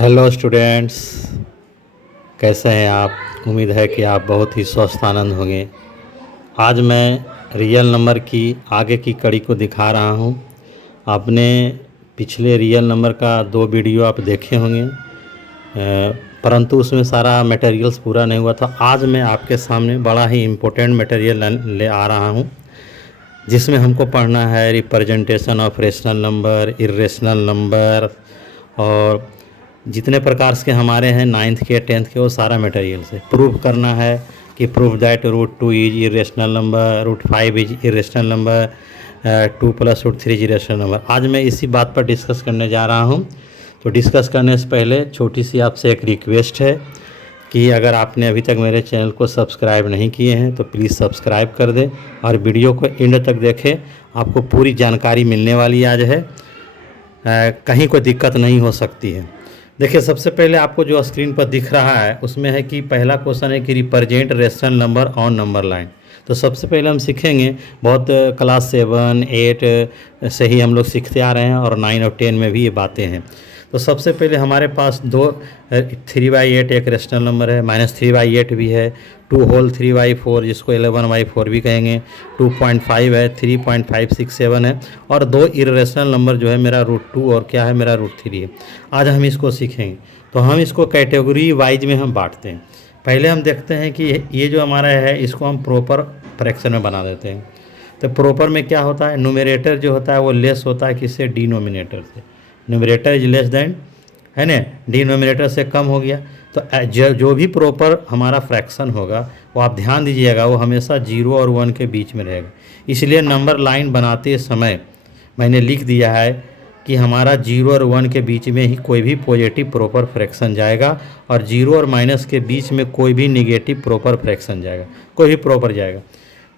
Hello students, कैसे हैं आप। उम्मीद है कि आप बहुत ही स्वस्थ आनंद होंगे। आज मैं रियल नंबर की आगे की कड़ी को दिखा रहा हूं। आपने पिछले रियल नंबर का 2 वीडियो आप देखे होंगे, परंतु उसमें सारा मटेरियल्स पूरा नहीं हुआ था। आज मैं आपके सामने बड़ा ही इम्पोर्टेंट मटेरियल ले आ रहा हूं, जिसमें हमको पढ़ना है representation of rational number, irrational number, और जितने प्रकार के हमारे हैं 9th के 10th के, वो सारा मटेरियल से प्रूव करना है कि prove that √2 is irrational number, √5 is irrational number, 2 + √3 is irrational number. आज मैं इसी बात पर डिस्कस करने जा रहा हूं। तो डिस्कस करने से पहले छोटी सी आपसे एक रिक्वेस्ट है कि अगर आपने अभी तक मेरे चैनल को सब्सक्राइब नहीं किए हैं तो प्लीज़ सब्सक्राइब कर दें और वीडियो को एंड तक देखें। आपको पूरी जानकारी मिलने वाली आज है, कहीं कोई दिक्कत नहीं हो सकती है। देखिए, सबसे पहले आपको जो स्क्रीन पर दिख रहा है उसमें है कि पहला क्वेश्चन है कि represent rational number on number line. तो सबसे पहले हम सीखेंगे, बहुत क्लास 7, 8 से ही हम लोग सीखते आ रहे हैं और 9 और 10 में भी ये बातें हैं। तो सबसे पहले हमारे पास 3/8 एक रेशनल नंबर है, -3/8 भी है, 2 होल 3/4 जिसको 11/4 भी कहेंगे, 2.5 है, 3.567 है, और 2 इरेशनल नंबर जो है मेरा √2 और क्या है मेरा √3 है। आज हम इसको सीखेंगे। तो हम इसको कैटेगरी वाइज में हम बांटते हैं। पहले हम देखते हैं कि ये जो हमारा है इसको हम प्रॉपर फ्रैक्शन में बना देते हैं। तो प्रॉपर में क्या होता है, न्यूमरेटर जो होता है वो लेस होता है किससे, डिनोमिनेटर से। न्यूमरेटर इज लेस देन, है ना, डिनोमिनेटर से कम हो गया। तो जो भी प्रॉपर हमारा फ्रैक्शन होगा वो आप ध्यान दीजिएगा, वो हमेशा 0 और 1 के बीच में रहेगा। इसलिए नंबर लाइन बनाते समय मैंने लिख दिया है कि हमारा 0 और 1 के बीच में ही कोई भी पॉजिटिव प्रॉपर फ्रैक्शन जाएगा और 0 और माइनस के बीच में कोई भी निगेटिव प्रॉपर फ्रैक्शन जाएगा, कोई भी प्रॉपर जाएगा।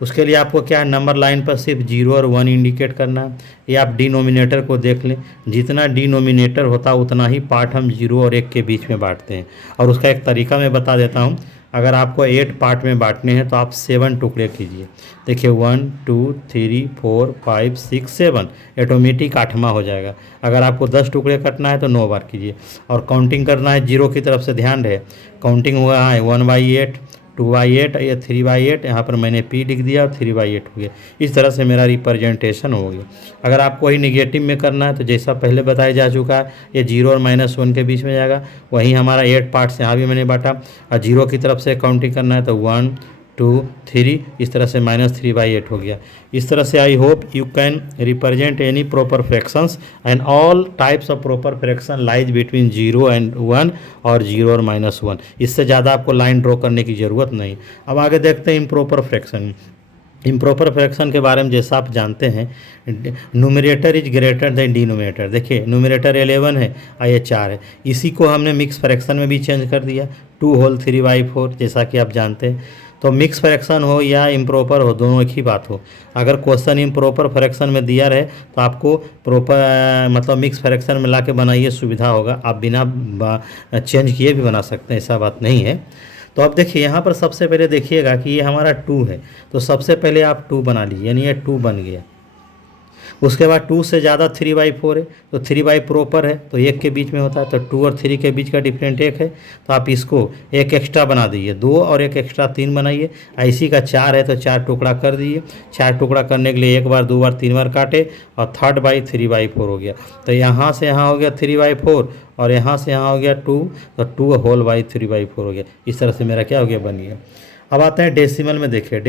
उसके लिए आपको क्या है, नंबर लाइन पर सिर्फ 0 और 1 इंडिकेट करना है। या आप डिनोमिनेटर को देख लें, जितना डिनोमिनेटर होता है उतना ही पार्ट हम 0 और 1 के बीच में बांटते हैं। और उसका एक तरीका मैं बता देता हूँ। अगर आपको 8 पार्ट में बांटने हैं तो आप 7 टुकड़े कीजिए। देखिए 1 2 3 4 5 6 7, ऑटोमेटिक 8वां हो जाएगा। अगर आपको 10 टुकड़े कटना है तो 9 बार कीजिए। और काउंटिंग करना है 0 की तरफ से, ध्यान रहे काउंटिंग हुआ है 1/8, 2/8 या 3/8। यहाँ पर मैंने P लिख दिया और 3/8 हो गया। इस तरह से मेरा रिप्रेजेंटेशन हो गया। अगर आपको वही निगेटिव में करना है तो जैसा पहले बताया जा चुका है, ये 0 और -1 के बीच में जाएगा। वहीं हमारा 8 पार्ट्स यहाँ भी मैंने बांटा, और 0 की तरफ से काउंटिंग करना है तो 1 2 3, इस तरह से -3/8 हो गया। इस तरह से I hope you can represent any proper fractions and all types of proper fraction lies between 0 and 1 और 0 और -1। इससे ज़्यादा आपको लाइन ड्रॉ करने की ज़रूरत नहीं। अब आगे देखते हैं इम्प्रॉपर फ्रैक्शन। इम्प्रॉपर फ्रैक्शन के बारे में जैसा आप जानते हैं, numerator is greater than denominator. देखिए न्यूमरेटर 11 है और ये 4 है। इसी को हमने मिक्स फ्रैक्शन में भी चेंज कर दिया, 2 होल 3/4, जैसा कि आप जानते हैं। तो मिक्स फ्रैक्शन हो या इम्प्रॉपर हो, दोनों एक ही बात हो। अगर क्वेश्चन इम्प्रॉपर फ्रैक्शन में दिया रहे तो आपको प्रॉपर मतलब मिक्स फ्रैक्शन में ला के बनाइए, सुविधा होगा। आप बिना चेंज किए भी बना सकते हैं, ऐसा बात नहीं है। तो अब देखिए यहाँ पर सबसे पहले देखिएगा कि ये हमारा 2 है, तो सबसे पहले आप 2 बना लीजिए, यानी ये 2 बन गया। उसके बाद 2 से ज़्यादा 3/4 है, तो 3 प्रॉपर है तो 1 के बीच में होता है, तो 2 और 3 के बीच का डिफरेंट 1 है। तो आप इसको 1 एक्स्ट्रा बना दीजिए, 2 और 1 एक्स्ट्रा 3 बनाइए। IC का 4 है तो 4 टुकड़ा कर दीजिए। 4 टुकड़ा करने के लिए 1 बार 2 बार 3 बार काटे और 3/3/4 हो गया। तो यहाँ से यहाँ हो गया 3/4 और यहाँ से यहाँ हो गया 2, तो 2 होल 3/4 हो गया। इस तरह से मेरा क्या हो गया, बन गया। अब आते हैं डेसिमल में। देखिए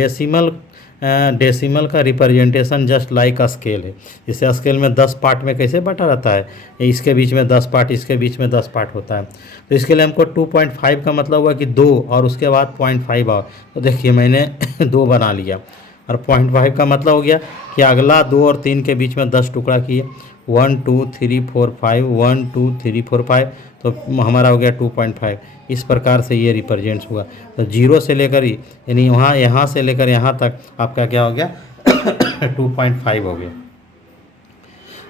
डेसिमल का representation just like a scale है। जैसे स्केल में 10 पार्ट में कैसे बटा रहता है, इसके बीच में 10 पार्ट, इसके बीच में 10 पार्ट होता है। तो इसके लिए हमको 2.5 का मतलब हुआ कि 2 और उसके बाद 0.5 आओ। तो देखिए मैंने 2 बना लिया, और 0.5 का मतलब हो गया कि अगला 2 और 3 के बीच में 10 टुकड़ा किए, 1 2 3 4 5, 1 2 3 4 5, तो हमारा हो गया 2.5। इस प्रकार से ये रिप्रेजेंट्स हुआ। तो 0 से लेकर यानी यहाँ से लेकर यहाँ तक आपका क्या हो गया 2.5 हो गया।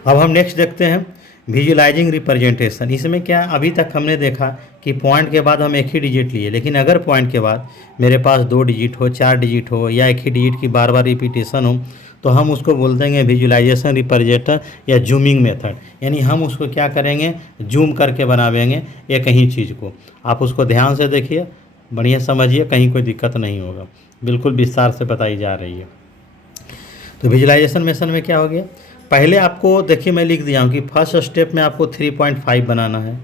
अब हम नेक्स्ट देखते हैं विजुलाइजिंग रिप्रेजेंटेशन, इसमें क्या अभी तक हमने देखा कि पॉइंट के बाद हम एक ही डिजिट लिए, लेकिन अगर पॉइंट के बाद मेरे पास 2 डिजिट हो, 4 डिजिट हो, या एक ही डिजिट की बार बार रिपीटेशन हो, तो हम उसको बोल देंगे विजुलाइजेशन रिप्रेजेंटर या जूमिंग मेथड। यानी हम उसको क्या करेंगे, जूम करके बनावेंगे एक ही चीज़ को। आप उसको ध्यान से देखिए, बढ़िया समझिए, कहीं कोई दिक्कत नहीं होगा, बिल्कुल विस्तार से बताई जा रही है। तो विजुलाइजेशन मेथड में क्या हो गया, पहले आपको देखिए मैं लिख दिया हूँ कि फर्स्ट स्टेप में आपको 3.5 बनाना है,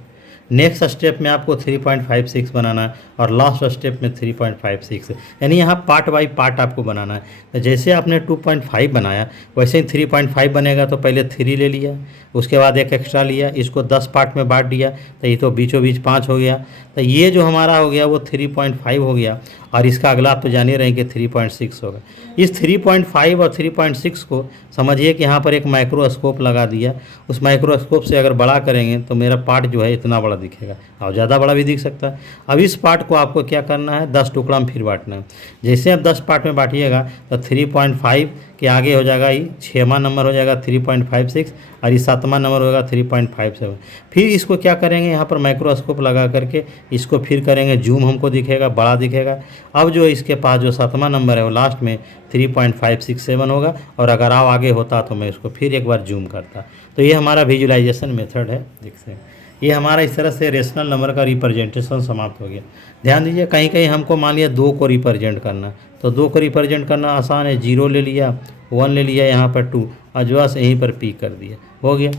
नेक्स्ट स्टेप में आपको 3.56 बनाना है, और लास्ट स्टेप में 3.56। यानी यहाँ पार्ट बाई पार्ट आपको बनाना है। तो जैसे आपने 2.5 बनाया वैसे ही 3.5 बनेगा। तो पहले 3 ले लिया, उसके बाद एक एक्स्ट्रा लिया, इसको 10 पार्ट में बांट दिया, तो ये तो बीचों बीच 5 हो गया। तो ये जो हमारा हो गया वो 3.5 हो गया, और इसका अगला आप तो जान ही रहे हैं कि 3.6 होगा। इस 3.5 और 3.6 को समझिए कि यहाँ पर एक माइक्रोस्कोप लगा दिया, उस माइक्रोस्कोप से अगर बड़ा करेंगे तो मेरा पार्ट जो है इतना बड़ा दिखेगा, और ज़्यादा बड़ा भी दिख सकता है। अब इस पार्ट को आपको क्या करना है, 10 टुकड़ा में फिर बांटना है। जैसे आप 10 पार्ट में बांटिएगा तो 3.5 के आगे हो जाएगा, ये 6वां नंबर हो जाएगा 3.56, और ये 7वां नंबर होगा 3.57। फिर इसको क्या करेंगे, यहाँ पर माइक्रोस्कोप लगा करके इसको फिर करेंगे जूम, हमको दिखेगा, बड़ा दिखेगा। अब जो इसके पास जो 7वां नंबर है वो लास्ट में 3.567 होगा, और अगर आप आगे होता तो मैं इसको फिर एक बार जूम करता। तो ये हमारा विजुलाइजेशन मेथड है, देखते हैं। ये हमारा इस तरह से रेशनल नंबर का रिप्रेजेंटेशन समाप्त हो गया। ध्यान दीजिए, कहीं कहीं हमको मान लिया 2 को रिप्रेजेंट करना, तो 2 को रिप्रेजेंट करना आसान है। 0 ले लिया, 1 ले लिया, यहाँ पर 2, और जो है यहीं पर पी कर दिया, हो गया,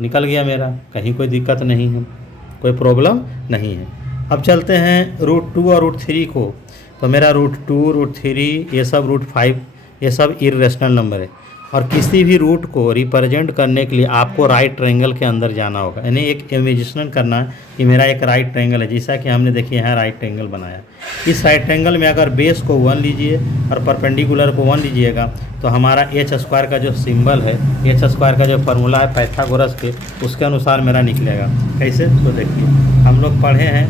निकल गया मेरा, कहीं कोई दिक्कत नहीं है, कोई प्रॉब्लम नहीं है। अब चलते हैं √2 और √3 को। तो मेरा √2, √3, ये सब √5, ये सब इर्रेशनल नंबर है। और किसी भी रूट को रिप्रेजेंट करने के लिए आपको राइट ट्रायंगल के अंदर जाना होगा, यानी एक इमेजिनेशन करना है कि मेरा एक राइट ट्रायंगल है। जैसा कि हमने देखिए यहाँ राइट ट्रायंगल बनाया, इस राइट ट्रायंगल में अगर बेस को 1 लीजिए और परपेंडिकुलर को 1 लीजिएगा, तो हमारा h² का जो सिंबल है, h² का जो फार्मूला है पाइथागोरस के, उसके अनुसार मेरा निकलेगा। कैसे, तो देखिए हम लोग पढ़े हैं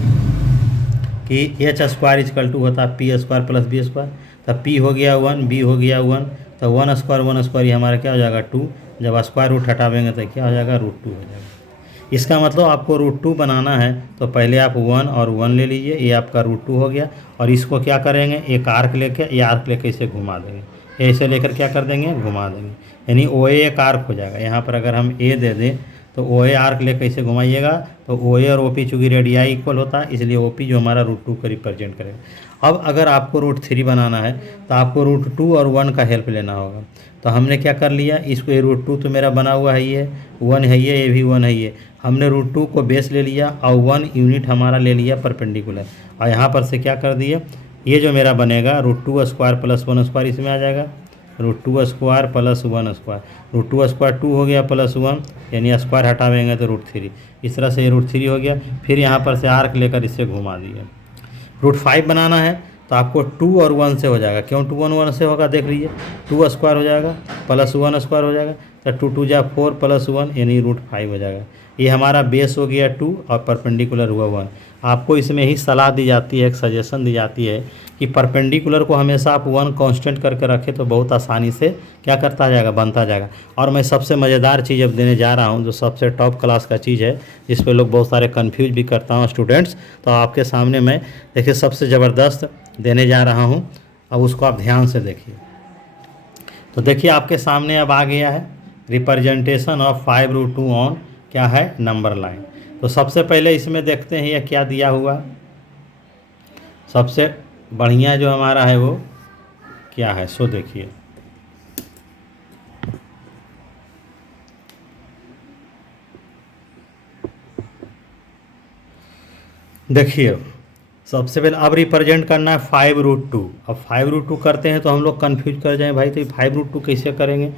कि h² होता है p² + b²। तब p हो गया 1, b हो गया 1, तो 1² ये हमारा क्या हो जाएगा 2। जब स्क्वायर रूट हटावेंगे तो क्या हो जाएगा, √2 हो जाएगा। इसका मतलब आपको √2 बनाना है तो पहले आप 1 और 1 ले लीजिए, ये आपका √2 हो गया। और इसको क्या करेंगे, एक आर्क लेके, ये आर्क लेके इसे घुमा देंगे, ऐसे लेकर क्या कर देंगे, घुमा देंगे, यानी OA एक आर्क हो जाएगा। यहाँ पर अगर हम A दे दें तो OA आर्क लेकर इसे घुमाइएगा, तो OA और OP चूँकि रेडियाई इक्वल होता है, इसलिए OP जो हमारा √2 को रिप्रेजेंट करेगा। अब अगर आपको √3 बनाना है तो आपको √2 और 1 का हेल्प लेना होगा। तो हमने क्या कर लिया, इसको ये √2 तो मेरा बना हुआ है, ये 1 है, ये भी 1 है, ये हमने √2 को बेस ले लिया और 1 यूनिट हमारा ले लिया परपेंडिकुलर, और यहाँ पर से क्या कर दिया, ये जो मेरा बनेगा √2² + 1² इसमें आ जाएगा, √2² + 1², √2² 2 हो गया +1, यानी स्क्वायर हटावेंगे तो √3। इस तरह से ये √3 हो गया। फिर यहाँ पर से आर्क लेकर इसे घुमा दिए। √5 बनाना है तो आपको 2 और 1 से हो जाएगा, क्यों 2 और 1 से होगा, देख लीजिए, 2² हो जाएगा +1² हो जाएगा, तो 2 2 जा 4 +1 यानी √5 हो जाएगा। ये हमारा बेस हो गया 2 और परपेंडिकुलर हुआ 1। आपको इसमें ही सलाह दी जाती है, एक सजेशन दी जाती है कि परपेंडिकुलर को हमेशा आप 1 कांस्टेंट करके रखें तो बहुत आसानी से क्या करता जाएगा, बनता जाएगा। और मैं सबसे मज़ेदार चीज़ अब देने जा रहा हूँ, जो सबसे टॉप क्लास का चीज़ है, जिस पे लोग बहुत सारे कन्फ्यूज भी करता हूँ स्टूडेंट्स। तो आपके सामने मैं देखिए सबसे ज़बरदस्त देने जा रहा हूँ, अब उसको आप ध्यान से देखिए। तो देखिए आपके सामने अब आ गया है रिप्रेजेंटेशन ऑफ 5√2 ऑन क्या है, नंबर लाइन। तो सबसे पहले इसमें देखते हैं ये क्या दिया हुआ, सबसे बढ़िया जो हमारा है वो क्या है, सो देखिए। देखिए सबसे पहले अब रिप्रेजेंट करना है 5√2। अब 5√2 करते हैं तो हम लोग कन्फ्यूज कर जाएं, भाई तो 5√2 कैसे करेंगे।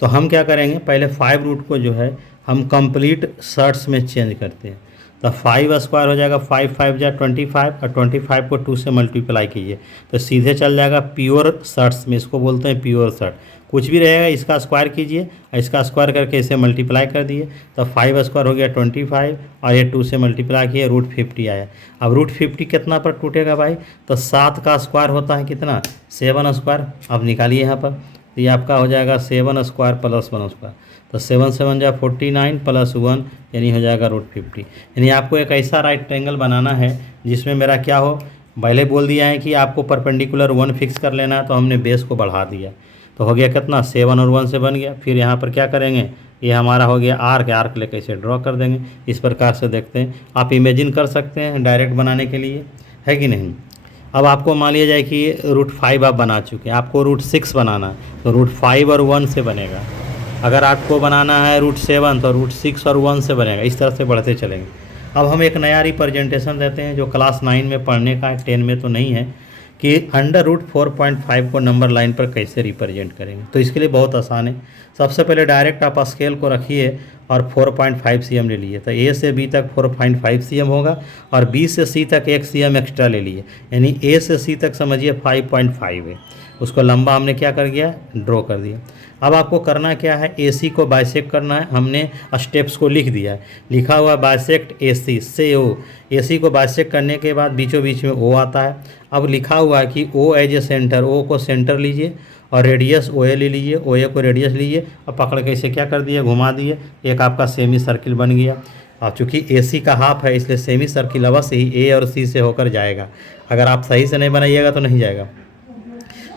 तो हम क्या करेंगे, पहले 5 को जो है हम कंप्लीट शर्ट्स में चेंज करते हैं। तो 5² हो जाएगा, 5 5 जा 25, और 25 को 2 से मल्टीप्लाई कीजिए तो सीधे चल जाएगा प्योर शर्ट्स में, इसको बोलते हैं प्योर शर्ट। कुछ भी रहेगा इसका स्क्वायर कीजिए, इसका स्क्वायर करके इसे मल्टीप्लाई कर दिए, तो 5² हो गया 25, और ये 2 से मल्टीप्लाई किए √50 आया। अब √50 कितना पर टूटेगा भाई, तो 7 का स्क्वायर होता है कितना, 7²। अब निकालिए यहाँ पर तो ये आपका हो जाएगा 7 स्क्वायर प्लस 1 स्क्वायर, तो 7 7 जा 49 प्लस 1 यानी हो जाएगा √50। यानी आपको एक ऐसा राइट ट्रायंगल बनाना है जिसमें मेरा क्या हो, पहले बोल दिया है कि आपको परपेंडिकुलर 1 फिक्स कर लेना है, तो हमने बेस को बढ़ा दिया, तो हो गया कितना 7 और 1 से बन गया। फिर यहाँ पर क्या करेंगे, ये हमारा हो गया आर्क लेकर इसे ड्रॉ कर देंगे। इस प्रकार से देखते हैं, आप इमेजिन कर सकते हैं डायरेक्ट बनाने के लिए, है कि नहीं। अब आपको मान लिया जाए कि √5 आप बना चुके हैं, आपको √6 बनाना है, तो √5 और 1 से बनेगा। अगर आपको बनाना है √7 तो √6 और 1 से बनेगा। इस तरह से बढ़ते चलेंगे। अब हम एक नया रिप्रेजेंटेशन देते हैं जो क्लास 9 में पढ़ने का है, 10 में तो नहीं है, कि √4.5 को नंबर लाइन पर कैसे रिप्रेजेंट करेंगे। तो इसके लिए बहुत आसान है। सबसे पहले डायरेक्ट आप स्केल को रखिए और 4.5 cm ले लिए, तो A से B तक 4.5 cm होगा और B से C तक 1 cm एक्स्ट्रा ले लिए, यानी A से C तक समझिए 5.5 है। उसको लंबा हमने क्या कर दिया, ड्रॉ कर दिया। अब आपको करना क्या है, AC को बाइसेक्ट करना है। हमने स्टेप्स को लिख दिया है, लिखा हुआ बाइसेक्ट AC से O। AC को बाइसेक्ट करने के बाद बीचों बीच में O आता है। अब लिखा हुआ है कि O as a center, O को सेंटर लीजिए और रेडियस OA ले लीजिए, OA को रेडियस लीजिए और पकड़ के इसे क्या कर दिए, घुमा दिए, एक आपका सेमी सर्किल बन गया। और चूँकि AC का हाफ है इसलिए सेमी सर्किल अवश्य ही A और C से होकर जाएगा। अगर आप सही से नहीं बनाइएगा तो नहीं जाएगा।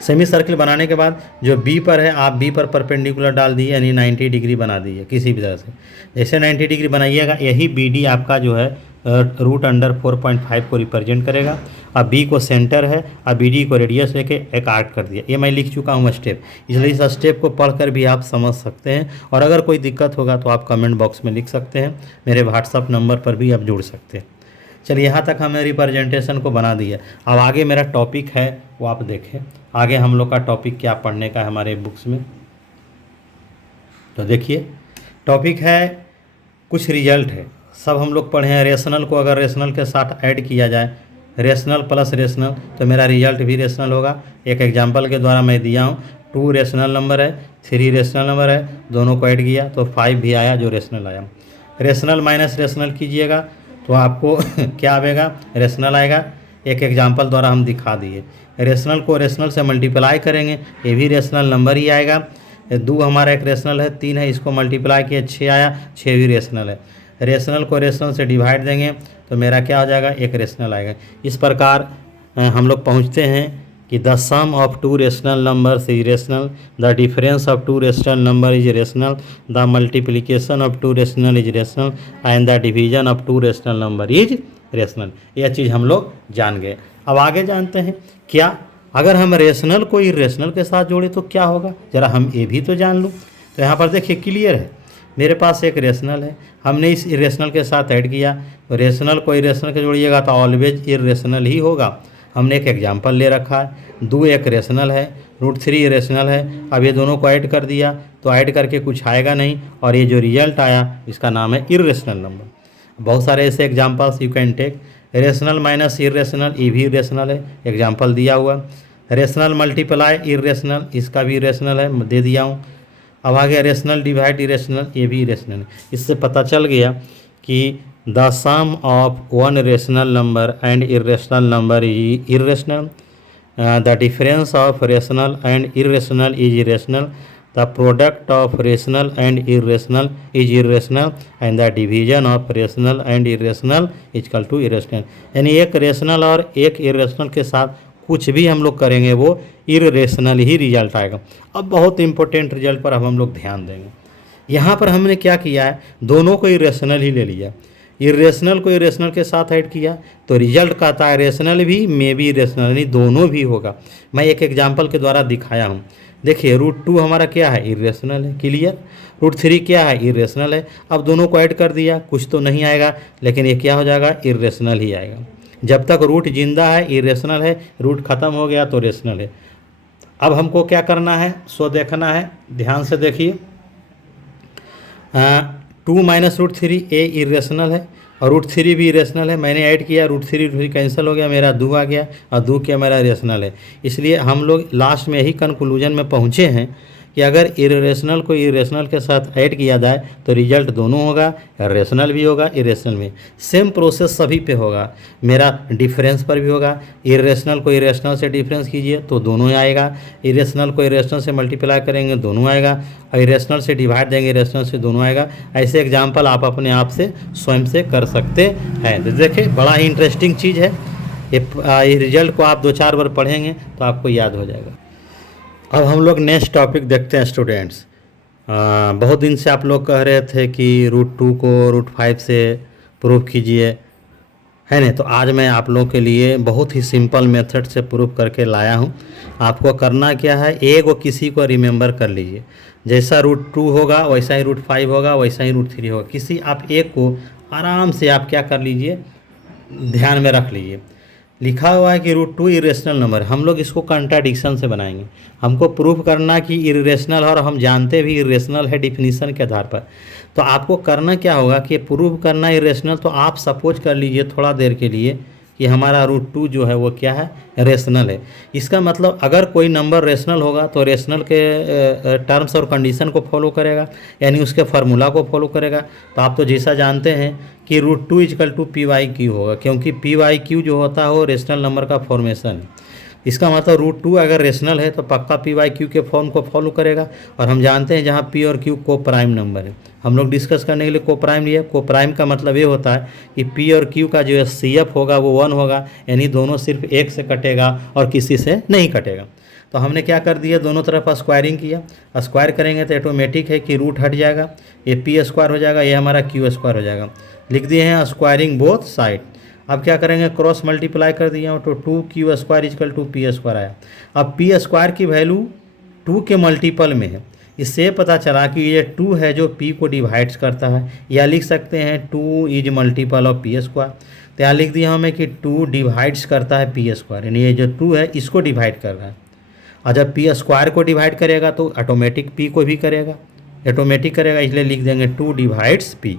सेमी सर्किल बनाने के बाद जो B पर है, आप B पर परपेंडिकुलर डाल दिए, यानी 90 डिग्री बना दिए किसी भी तरह से। जैसे 90 डिग्री बनाइएगा, यही BD आपका जो है √4.5 को रिप्रेजेंट करेगा। अब B को सेंटर है, अब BD को रेडियस लेके एक आर्क कर दिया। ये मैं लिख चुका हूँ स्टेप, इसलिए इस स्टेप को पढ़कर भी आप समझ सकते हैं। और अगर कोई दिक्कत होगा तो आप कमेंट बॉक्स में लिख सकते हैं, मेरे व्हाट्सअप नंबर पर भी आप जुड़ सकते हैं। चलिए, यहाँ तक हमने रिप्रेजेंटेशन को बना दिया। अब आगे मेरा टॉपिक है वो आप देखें। आगे हम लोग का टॉपिक क्या पढ़ने का है हमारे बुक्स में, तो देखिए टॉपिक है कुछ रिजल्ट है। सब हम लोग पढ़े हैं। रेशनल को अगर रेशनल के साथ ऐड किया जाए, रेशनल प्लस रेशनल, तो मेरा रिजल्ट भी रेशनल होगा। एक एग्जांपल के द्वारा मैं दिया हूँ। 2 रेशनल नंबर है, 3 रेशनल नंबर है, दोनों को ऐड किया तो 5 भी आया जो रेशनल आया। रेशनल माइनस रेशनल कीजिएगा तो आपको क्या आएगा, रेशनल आएगा। एक एग्जांपल द्वारा हम दिखा दिए। रेशनल को रेशनल से मल्टीप्लाई करेंगे, ये भी रेशनल नंबर ही आएगा। 2 हमारा एक रेशनल है, 3 है, इसको मल्टीप्लाई किया 6 आया, 6 भी रेशनल है। रेशनल को रेशनल से डिवाइड देंगे तो मेरा क्या हो जाएगा, एक रेशनल आएगा। इस प्रकार हम लोग पहुँचते हैं कि the sum of 2 rational numbers is rational, the difference of 2 rational number is rational, the multiplication of 2 rational is rational and the division of 2 rational number is rational. यह चीज़ हम लोग जान गए। अब आगे जानते हैं क्या, अगर हम रेशनल को इरेशनल के साथ जोड़े तो क्या होगा, ज़रा हम ये भी तो जान लूँ। तो यहाँ पर देखिए क्लियर है, मेरे पास एक रेशनल है, हमने इस इरेशनल के साथ ऐड किया, तो रेशनल को इरेशनल के जोड़िएगा तो ऑलवेज इरेशनल ही होगा। हमने एक एग्जांपल ले रखा है, 2 एक रेशनल है, √3 इरेशनल है। अब ये दोनों को ऐड कर दिया तो ऐड करके कुछ आएगा नहीं, और ये जो रिजल्ट आया इसका नाम है इरेशनल नंबर। बहुत सारे ऐसे examples you can take. Rational minus irrational, ये भी इरेशनल है, एग्जांपल दिया हुआ। रेशनल मल्टीप्लाई इरेशनल, इसका भी इरेशनल है, दे दिया हूँ। अब आ गया रेशनल डिवाइड इरेशनल, ये भी इरेशनल है। इससे पता चल गया कि the sum of 1 rational number and irrational number is irrational, the difference of rational and irrational is irrational, the product of rational and irrational is irrational and the division of rational and irrational equal to irrational. यानी एक rational और एक irrational के साथ कुछ भी हम लोग करेंगे वो इरेशनल ही रिजल्ट आएगा। अब बहुत इंपॉर्टेंट रिजल्ट पर अब हम लोग ध्यान देंगे। यहाँ पर हमने क्या किया है, दोनों को इरेशनल ही ले लिया, इरेशनल को इरेशनल के साथ ऐड किया तो रिजल्ट कहता है रेशनल भी मे बी इरेशनल, यानी दोनों भी होगा। मैं एक एग्जांपल के द्वारा दिखाया हूँ। देखिए √2 हमारा क्या है, इरेशनल है, क्लियर। √3 क्या है, इरेशनल है। अब दोनों को ऐड कर दिया, कुछ तो नहीं आएगा, लेकिन ये क्या हो जाएगा, इरेशनल ही आएगा। जब तक रूट जिंदा है इरेशनल है, रूट ख़त्म हो गया तो रेशनल है। अब हमको क्या करना है, सो देखना है, ध्यान से देखिए। 2 माइनस √3 ए इरेशनल है और √3 भी इरेशनल है। मैंने ऐड किया, √3 कैंसिल हो गया, मेरा 2 आ गया और 2 क्या मेरा रेशनल है। इसलिए हम लोग लास्ट में यही कंक्लूजन में पहुँचे हैं कि अगर इरेशनल को इरेशनल के साथ ऐड किया जाए तो रिजल्ट दोनों होगा, रेशनल भी होगा, इरेशनल भी। सेम प्रोसेस सभी पे होगा, मेरा डिफरेंस पर भी होगा। इरेशनल को इरेशनल से डिफरेंस कीजिए तो दोनों ही आएगा, इरेशनल को इरेशनल से मल्टीप्लाई करेंगे दोनों आएगा, और इरेशनल से डिवाइड देंगे इरेशनल से दोनों आएगा। ऐसे एग्जाम्पल आप अपने आप से स्वयं से कर सकते हैं। तो देखिए बड़ा ही इंटरेस्टिंग चीज़ है ये रिजल्ट को आप 2-4 बार पढ़ेंगे तो आपको याद हो जाएगा। अब हम लोग नेक्स्ट टॉपिक देखते हैं स्टूडेंट्स। बहुत दिन से आप लोग कह रहे थे कि √2 को √5 से प्रूव कीजिए, है ना। तो आज मैं आप लोगों के लिए बहुत ही सिंपल मेथड से प्रूव करके लाया हूँ। आपको करना क्या है, एक वो किसी को रिमेंबर कर लीजिए, जैसा √2 होगा वैसा ही √5 होगा, वैसा ही √3 होगा। किसी आप एक को आराम से आप क्या कर लीजिए, ध्यान में रख लीजिए। लिखा हुआ है कि √2 इरेशनल नंबर, हम लोग इसको कंट्राडिक्शन से बनाएंगे। हमको प्रूफ करना कि इरेशनल है और हम जानते भी इरेशनल है डिफिनीशन के आधार पर। तो आपको करना क्या होगा कि प्रूफ करना इरेशनल, तो आप सपोज कर लीजिए थोड़ा देर के लिए कि हमारा √2 जो है वो क्या है, रेशनल है। इसका मतलब अगर कोई नंबर रेशनल होगा तो रेशनल के टर्म्स और कंडीशन को फॉलो करेगा, यानी उसके फार्मूला को फॉलो करेगा। तो आप तो जैसा जानते हैं कि √2 = PYQ होगा, क्योंकि PYQ जो होता है वो रेशनल नंबर का फॉर्मेशन है। इसका मतलब √2 अगर रेशनल है तो पक्का PYQ के फॉर्म को फॉलो करेगा। और हम जानते हैं जहाँ P और Q को प्राइम नंबर है, हम लोग डिस्कस करने के लिए को प्राइम लिया। को प्राइम का मतलब ये होता है कि P और Q का जो है CF होगा वो 1 होगा, यानी दोनों सिर्फ एक से कटेगा और किसी से नहीं कटेगा। तो हमने क्या कर दिया, दोनों तरफ स्क्वायरिंग किया। स्क्वायर करेंगे तो ऑटोमेटिक है कि रूट हट जाएगा, ये P² हो जाएगा, ये हमारा Q² हो जाएगा। लिख दिए हैं स्क्वायरिंग बोथ साइड। अब क्या करेंगे, क्रॉस मल्टीप्लाई कर दिया तो 2Q² = P² आया। अब P² की वैल्यू 2 के मल्टीपल में है, इससे पता चला कि ये 2 है जो P को डिवाइड्स करता है। या लिख सकते हैं 2 इज मल्टीपल ऑफ P²। तो यहाँ लिख दिया हमें कि 2 डिवाइड्स करता है P², यानी ये जो 2 है इसको डिवाइड कर रहा है। और जब P² को डिवाइड करेगा तो ऑटोमेटिक P को भी करेगा, ऑटोमेटिक करेगा, इसलिए लिख देंगे 2 डिवाइड्स P।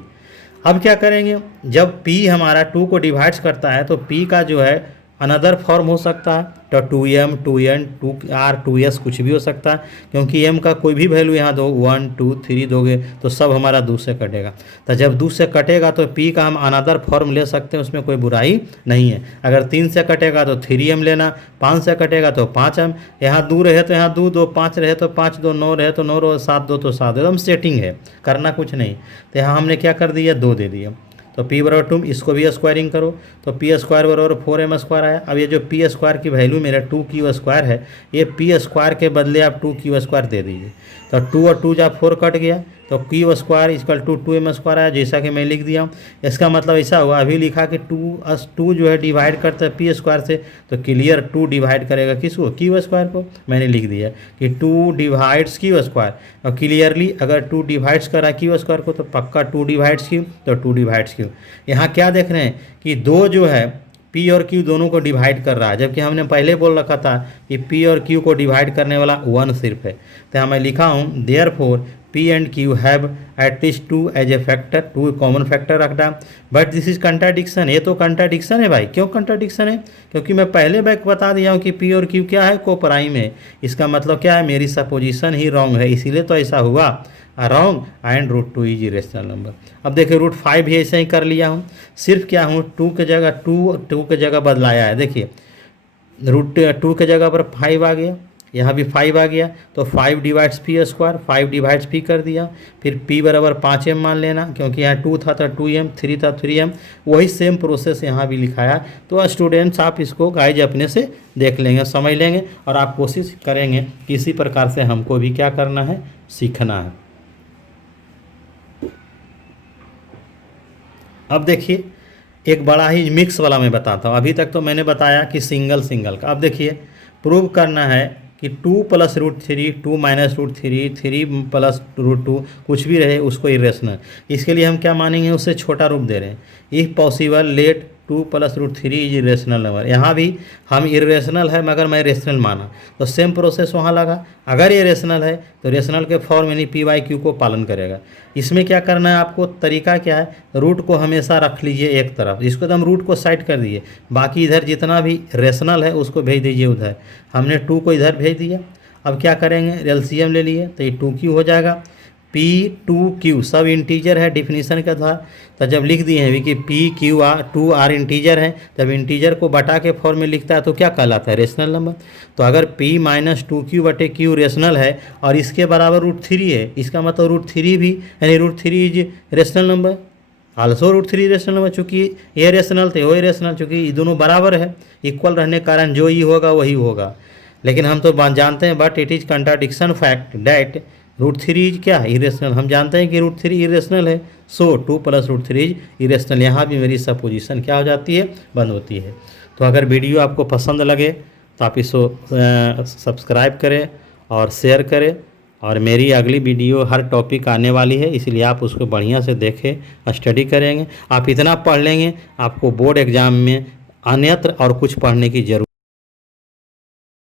अब क्या करेंगे, जब P हमारा 2 को डिवाइड्स करता है तो P का जो है अनदर फॉर्म हो सकता है, तो 2m 2n 2r 2s कुछ भी हो सकता है, क्योंकि m का कोई भी वैल्यू यहाँ दो 1 2 3 दोगे तो सब हमारा 2 से कटेगा। तो जब 2 से कटेगा तो P का हम अनदर फॉर्म ले सकते हैं, उसमें कोई बुराई नहीं है। अगर 3 से कटेगा तो 3m लेना, 5 से कटेगा तो 5m, यहाँ 2 रहे तो यहाँ 2 2, 5 रहे तो 5 2, 9 रहे तो 9 रो, 7 2 तो 7, एकदम सेटिंग है, करना कुछ नहीं। तो यहाँ हमने क्या कर दिया, 2 दे दिया। तो P = 2, इसको भी स्क्वायरिंग करो तो P² = 4m² आया। अब ये जो P² की वैल्यू मेरा 2Q² है, ये P² के बदले आप 2Q² दे दीजिए। तो 2 और 2 जब 4 कट गया तो Q² = 2m² आया, जैसा कि मैं लिख दिया हूँ। इसका मतलब ऐसा हुआ, अभी लिखा कि 2 जो है डिवाइड करता है P² से, तो क्लियर 2 डिवाइड करेगा किसको, Q² को। मैंने लिख दिया कि 2 डिवाइड्स Q², और क्लियरली अगर 2 डिवाइड्स करा Q² को तो पक्का 2 डिवाइड्स Q, तो 2 डिवाइड्स Q। यहाँ क्या देख रहे हैं कि 2 जो है P और Q दोनों को डिवाइड कर रहा है, जबकि हमने पहले बोल रखा था कि P और Q को डिवाइड करने वाला 1 सिर्फ है। तो यहाँ मैं लिखा हूँ therefore P and Q have at least 2 as a factor, 2 common factor रखना। बट दिस इज कंट्राडिक्शन, ये तो कंट्राडिक्शन है भाई। क्यों कंट्राडिक्शन है, क्योंकि मैं पहले बैक बता दिया हूँ कि P और Q क्या है, को प्राइम है। इसका मतलब क्या है, मेरी सपोजिशन ही रॉन्ग है, इसीलिए तो ऐसा हुआ, wrong and √2 is irrational number. अब देखिए √5 भी ऐसे ही कर लिया हूँ, सिर्फ क्या हूँ 2 के जगह 2 के जगह बदलाया है। देखिए √2 के जगह पर 5 आ गया, यहाँ भी 5 आ गया, तो 5 डिवाइड्स P², 5 डिवाइड्स P कर दिया। फिर P = 5m मान लेना, क्योंकि यहाँ 2 था तो 2m, 3 था 3m, वही सेम प्रोसेस यहाँ भी लिखाया। तो स्टूडेंट्स आप इसको गाइज अपने से देख लेंगे, समझ लेंगे, और आप कोशिश करेंगे कि इसी प्रकार से हमको भी क्या करना है, सीखना है। अब देखिए एक बड़ा ही मिक्स वाला मैं बताता हूँ। अभी तक तो मैंने बताया कि सिंगल का। अब देखिए प्रूव करना है कि 2 + √3, 2 - √3, 3 + √2 कुछ भी रहे उसको इरेशनल। इसके लिए हम क्या मानेंगे, उससे छोटा रूप दे रहे हैं। If possible let 2 + √3 is irrational number. यहाँ भी हम इरेशनल है मगर मैं रेशनल माना, तो सेम प्रोसेस वहाँ लगा। अगर ये रेशनल है तो रेशनल के फॉर्म यानी PYQ को पालन करेगा। इसमें क्या करना है आपको, तरीका क्या है, रूट को हमेशा रख लीजिए एक तरफ, इसको तो हम रूट को साइड कर दिए, बाकी इधर जितना भी रेशनल है उसको भेज दीजिए उधर। हमने 2 को इधर भेज दिया। अब क्या करेंगे, एलसीएम ले लिए तो ये 2q हो जाएगा। P2Q सब इंटीजर है डिफिनीशन का था, तो जब लिख दिए हैं कि PQ2R इंटीजर है, जब इंटीजर को बटा के फॉर्म में लिखता है तो क्या कहलाता है, रेशनल नंबर। तो अगर P-2Q/Q रेशनल है और इसके बराबर √3 है, इसका मतलब √3 भी, यानी √3 is rational number, also √3 rational number. चूँकि ये रेशनल थे वो रेशनल, चूँकि ये दोनों बराबर है, इक्वल रहने के कारण जो ई होगा वही होगा। लेकिन हम तो जानते हैं but it is contradiction fact that √3 is क्या है, इरेशनल। हम जानते हैं कि √3 इरेशनल है, सो 2 + √3 इज इरेशनल। यहाँ भी मेरी सपोजिशन क्या हो जाती है, बंद होती है। तो अगर वीडियो आपको पसंद लगे तो आप इसको सब्सक्राइब करें और शेयर करें, और मेरी अगली वीडियो हर टॉपिक आने वाली है, इसलिए आप उसको बढ़िया से देखें, स्टडी करेंगे। आप इतना पढ़ लेंगे, आपको बोर्ड एग्ज़ाम में अन्यत्र और कुछ पढ़ने की ज़रूरत